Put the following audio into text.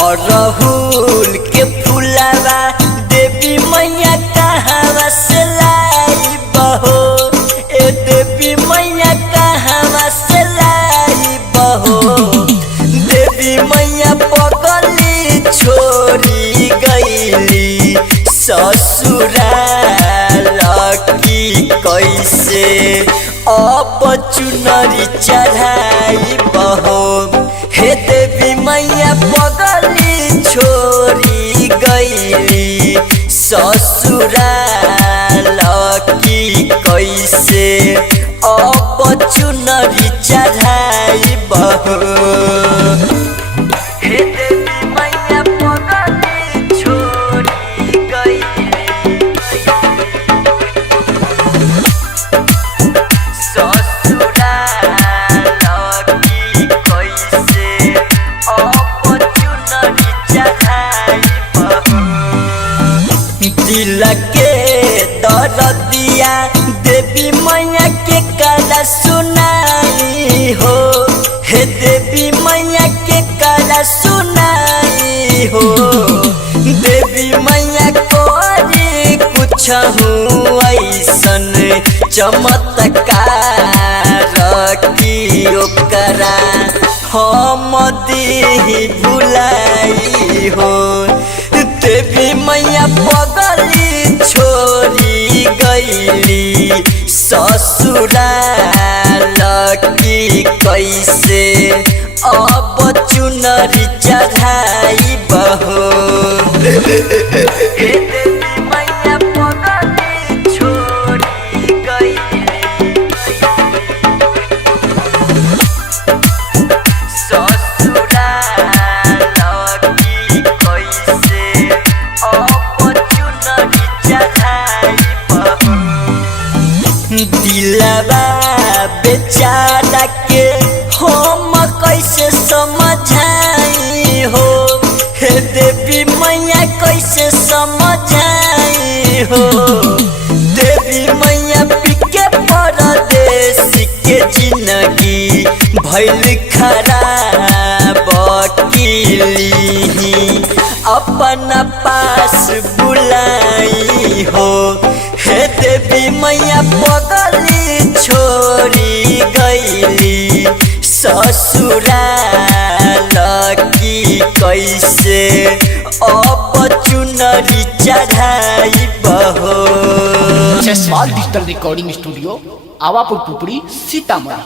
अरहुल के फुलावा देवी मैया कहाँ से लाई बहो, ए देवी मैया कहाँ से लाई बहो। देवी मैया पगली छोड़ी गईली ससुराल की कैसे अब चुनरी चढ़ाई बहो। हे देवी मैया पगली छोड़ी गईली ससुराल की कैसे अब चुनरी चढ़ाई बहो। हे देवी मैया पगली छोड़ी गईली दिल के दर्दिया देवी मैया के कला सुनाई हो। हे देवी मैया के कला सुनाई हो। देवी मैया कोरी कुछ ऐसन चमत्कार की ओकरा हम दी बुलाई हो। देवी मैया पगली छोड़ी गईली ससुराल की कैसे अब चुनरी चढ़ाई बहो। देवी मैया पगली छोड़ी गईली दिलवा बेचारा के हम कैसे समझाई हो। हे देवी मैया कैसे समझाई हो। देवी मैया पिके परदेश के जिंदगी भइल खराब किली अपना पास बुलाई हो। हे देवी मैया पगली छोड़ी गईली ससुराल की कैसे अब चुनरी चढ़ाई बहो। Jaiswal digital recording studio, Awapur Pupri, Sitamarhi.